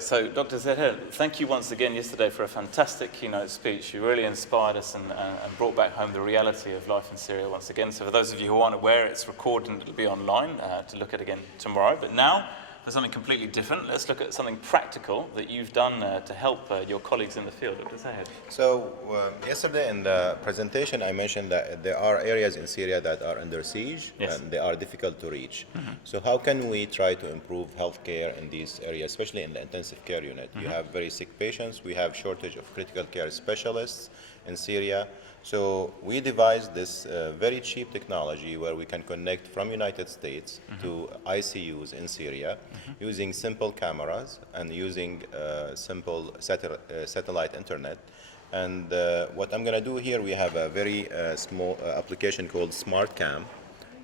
So, Dr. Zahir, thank you once again yesterday for a fantastic keynote speech. You really inspired us and brought back home the reality of life in Syria once again. So for those of you who aren't aware, it's recorded and it'll be online to look at again tomorrow. But now, for something completely different, let's look at something practical that you've done to help your colleagues in the field. Dr. Zahir. So yesterday in the presentation, I mentioned that there are areas in Syria that are under siege, Yes. and they are difficult to reach. So how can we try to improve healthcare in these areas, especially in the intensive care unit? You have very sick patients. We have shortage of critical care specialists in Syria. So we devised this very cheap technology where we can connect from United States to ICUs in Syria using simple cameras and using simple satellite internet. And what I'm going to do here, we have a very small application called SmartCam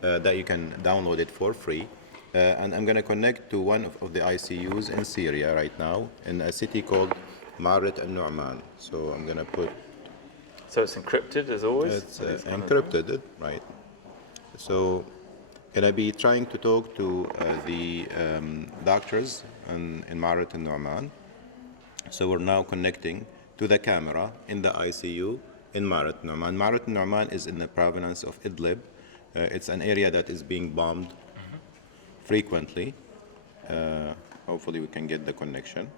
that you can download it for free. And I'm going to connect to one of the ICUs in Syria right now in a city called Marit al-Nu'man. So I'm going to put... So it's encrypted as always? It's encrypted, right. So going to be trying to talk to the doctors in Marit al-Nu'man. So we're now connecting to the camera in the ICU in Marit al-Nu'man. Marit al-Nu'man is in the province of Idlib. It's an area that is being bombed frequently. Hopefully we can get the connection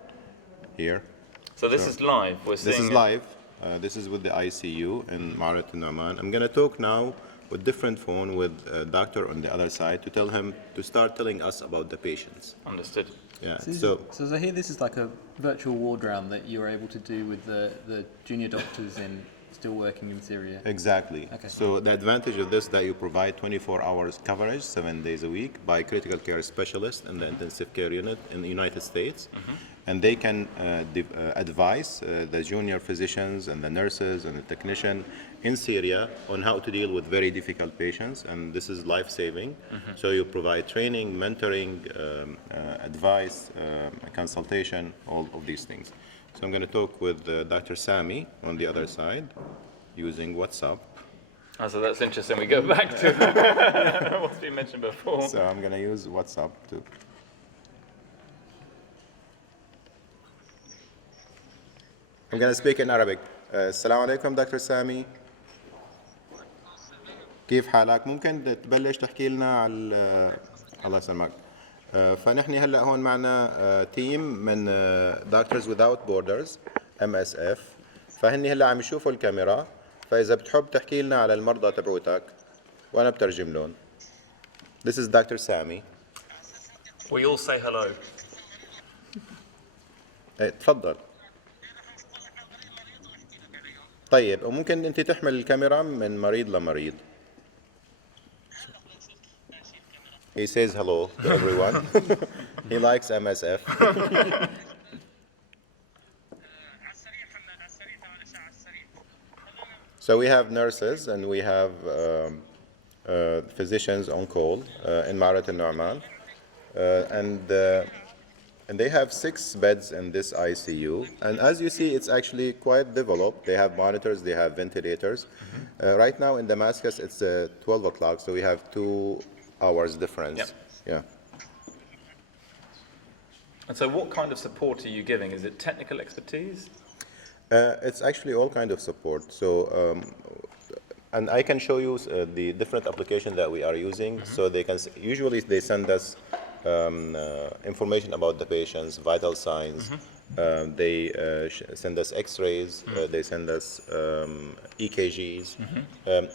here. So this is live. This is live. This is with the ICU in Marit al-Nu'man. I'm going to talk now with different phone with a doctor on the other side to tell him to start telling us about the patients. Understood. Yeah. So I hear this is like a virtual ward round that you're able to do with the junior doctors still working in Syria. Exactly. Okay. So the advantage of this is that you provide 24 hours coverage, 7 days a week, by critical care specialists in the intensive care unit in the United States. And they can advise the junior physicians and the nurses and the technician in Syria on how to deal with very difficult patients, and this is life-saving. So you provide training, mentoring, advice, consultation, all of these things. So I'm going to talk with Dr. Sami on the other side using WhatsApp. Oh, so that's interesting. We go back to what's been mentioned before. So I'm going to use WhatsApp too. I'm going to speak in Arabic. السلام عليكم دكتور سامي. كيف حالك؟ ممكن تبلش تحكي لنا على الله يسلمك. فنحن هلا هون معنا تيم من Doctors Without Borders MSF. فهني هلا عم يشوفوا الكاميرا، فإذا بتحب تحكي لنا على المرضى تبعوتك وأنا بترجم لهم. This is Dr. Sami. We all say hello. تفضل. طيب وممكن انت تحمل الكاميرا من مريض لمريض. He says hello to everyone. He likes MSF. So we have nurses and we have physicians on call in Marit al-Nu'man, and they have 6 beds in this ICU. And as you see, it's actually quite developed. They have monitors, they have ventilators. Right now in Damascus, it's 12 o'clock, so we have 2 hours difference. Yep. Yeah. And so what kind of support are you giving? Is it technical expertise? It's actually all kind of support. So, and I can show you the different applications that we are using. So they can, usually they send us information about the patients, vital signs. They send us x-rays, they send us EKGs,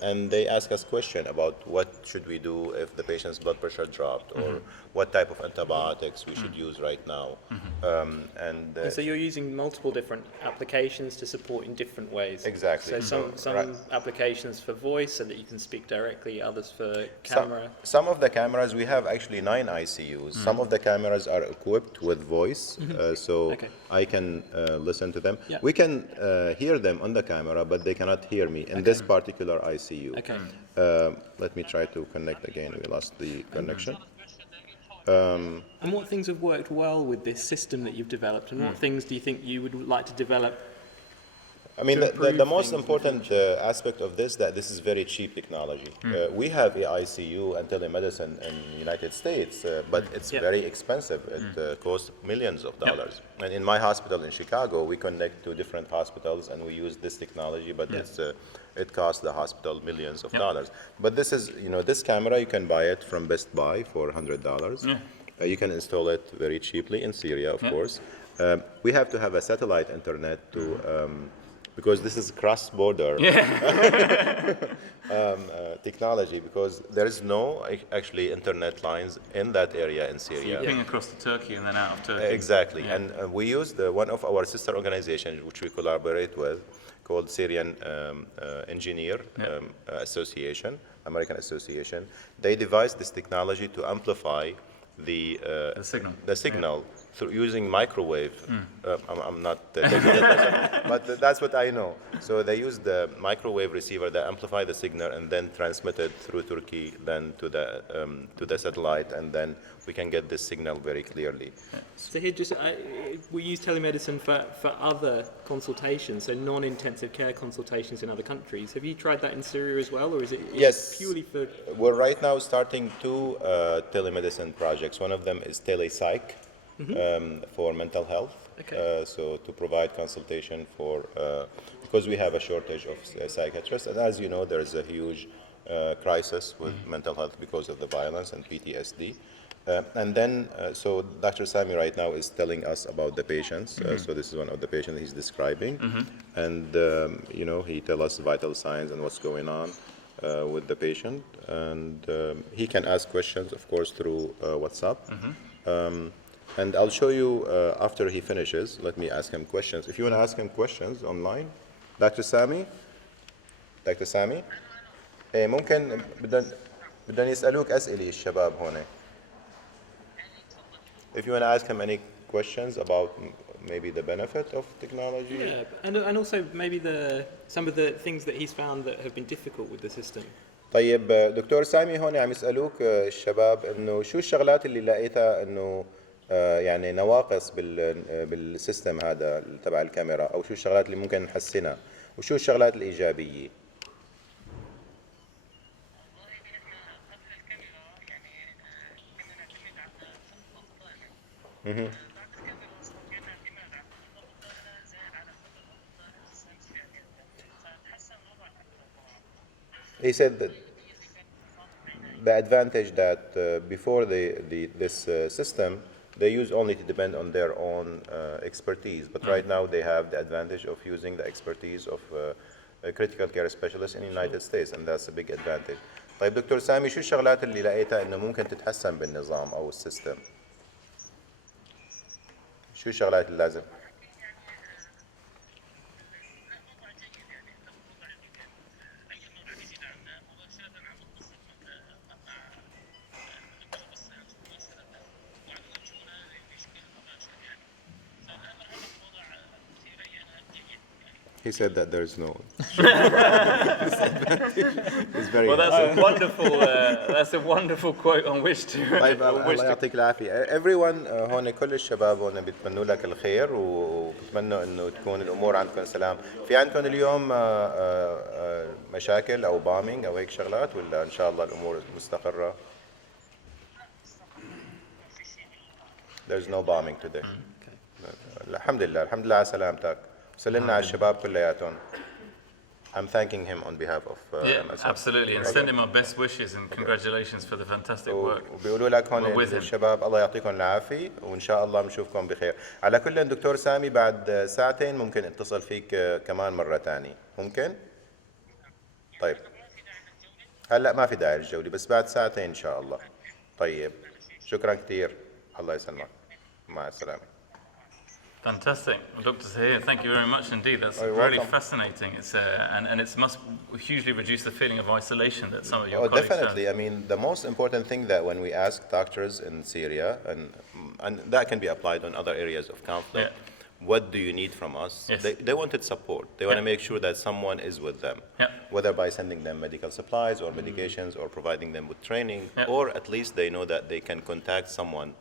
and they ask us questions about what should we do if the patient's blood pressure dropped, or what type of antibiotics we should use right now. And so you're using multiple different applications to support in different ways. Exactly. So some right. applications for voice so that you can speak directly, others for camera. Some of the cameras, we have actually 9 ICUs. Some of the cameras are equipped with voice, so Okay. I can listen to them. Yeah. We can hear them on the camera, but they cannot hear me in this particular ICU. Okay. Let me try to connect again. We lost the connection. And what things have worked well with this system that you've developed, and what things do you think you would like to develop I mean, to the improve most things in the important future? aspect of this, that this is very cheap technology. We have a ICU and telemedicine in the United States, but it's Yeah. very expensive. It costs millions of dollars. And in my hospital in Chicago, we connect to different hospitals and we use this technology, but it costs the hospital millions of dollars. But this is, this camera, you can buy it from Best Buy for $100. You can install it very cheaply in Syria, of course. We have to have a satellite internet to, because this is cross-border technology, because there is no actually internet lines in that area in Syria. Ping across to Turkey and then out of Turkey. Exactly, and we used one of our sister organizations, which we collaborate with, called Syrian Engineer Association, American Association. They devised this technology to amplify the signal through using microwave. I'm not technical, but that's what I know. So they use the microwave receiver that amplify the signal and then transmit it through Turkey, then to the satellite, and then we can get this signal very clearly. So here, we use telemedicine for other consultations, so non-intensive care consultations in other countries. Have you tried that in Syria as well, or is it purely for? We're right now starting two telemedicine projects. One of them is telepsych for mental health. Okay. So to provide consultation for, because we have a shortage of psychiatrists, and as you know, there is a huge crisis with mental health because of the violence and PTSD. And then, so Dr. Sami right now is telling us about the patients. So this is one of the patients he's describing. And, he tells us vital signs and what's going on with the patient. And he can ask questions, of course, through WhatsApp. And I'll show you after he finishes. Let me ask him questions. If you want to ask him questions online, Dr. Sami, ممكن بدهم يسألوك أسئلة الشباب هون. If you want to ask him any questions about maybe the benefit of technology. Yeah, and also maybe some of the things that he's found that have been difficult with the system. طيب دكتور سامي هون عم يسألوك الشباب إنه شو الشغلات اللي لقيتها إنه يعني نواقص بالسيستم هذا تبع الكاميرا، أو شو الشغلات اللي ممكن نحسنها وشو الشغلات الإيجابية. He said that the advantage that before this system, they used only to depend on their own expertise, but right now they have the advantage of using the expertise of a critical care specialist in the United States, and that's a big advantage. طيب دكتور سامي شو الشغلات اللي لقيتها انه ممكن تتحسن بالنظام او السيستم؟ شو الشغلات اللي لازم؟ He said that there is no. It's very. Well, that's a wonderful quote on which to. طيب الله يعطيك العافية. Everyone هون كل الشباب هون بيتمنوا لك الخير وبتمنوا إنه تكون الأمور عندكم سلام. في عندكم اليوم مشاكل أو بامينج أو هيك شغلات ولا إن شاء الله الأمور مستقرة؟ There's no bombing today. الحمد لله على سلامتك. سلمنا على الشباب كلياتهم. I'm thanking him on behalf of MSF. Absolutely, and send him our best wishes and congratulations for the fantastic work. وبيقولوا لك هون الشباب الله يعطيكم العافية وإن شاء الله بنشوفكم بخير. على كل دكتور سامي بعد ساعتين ممكن اتصل فيك كمان مرة تانية، ممكن؟ طيب. هلا ما في داعي للجولة بس بعد ساعتين إن شاء الله. طيب. شكرا كثير. الله يسلمك. مع السلامة. Fantastic. Well, Dr. Zahir, thank you very much indeed. That's really fascinating. It's and it must hugely reduce the feeling of isolation that some of your colleagues definitely. have. I mean, the most important thing that when we ask doctors in Syria, and that can be applied on other areas of conflict, what do you need from us? Yes. They wanted support. They want to make sure that someone is with them, whether by sending them medical supplies or medications or providing them with training, or at least they know that they can contact someone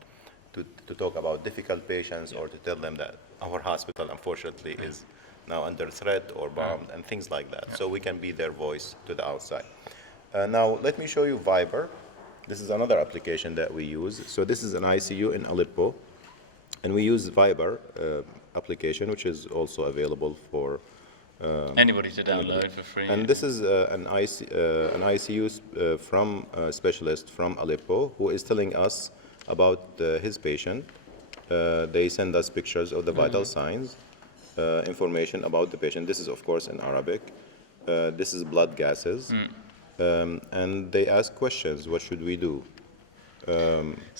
to talk about difficult patients or to tell them that our hospital, unfortunately, is now under threat or bombed and things like that. So we can be their voice to the outside. Now let me show you Viber. This is another application that we use. So this is an ICU in Aleppo, and we use Viber application, which is also available for Anybody to download for free. and this is an ICU from a specialist from Aleppo who is telling us about his patient. They send us pictures of the vital signs, information about the patient. This is, of course, in Arabic. This is blood gases. And they ask questions. What should we do?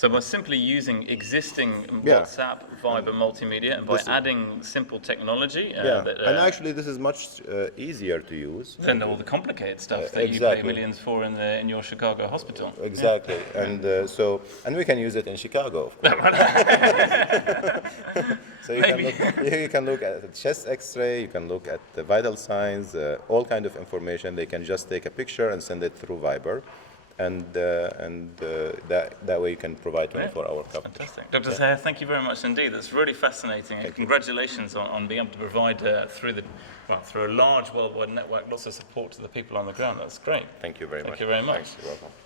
So by simply using existing Yeah. WhatsApp, Viber, multimedia, and by adding simple technology, And actually, this is much easier to use. than all the complicated stuff that you pay exactly. millions for in your Chicago hospital. Exactly, and and we can use it in Chicago, of course. So you can look at the chest X-ray, you can look at the vital signs, all kind of information. They can just take a picture and send it through Viber, and that way you can provide 24-hour coverage. Fantastic. Dr. Zahir, thank you very much indeed. That's really fascinating. And congratulations on being able to provide through a large worldwide network lots of support to the people on the ground. That's great. Thank you very much. Thank you very much. Thanks. You're welcome.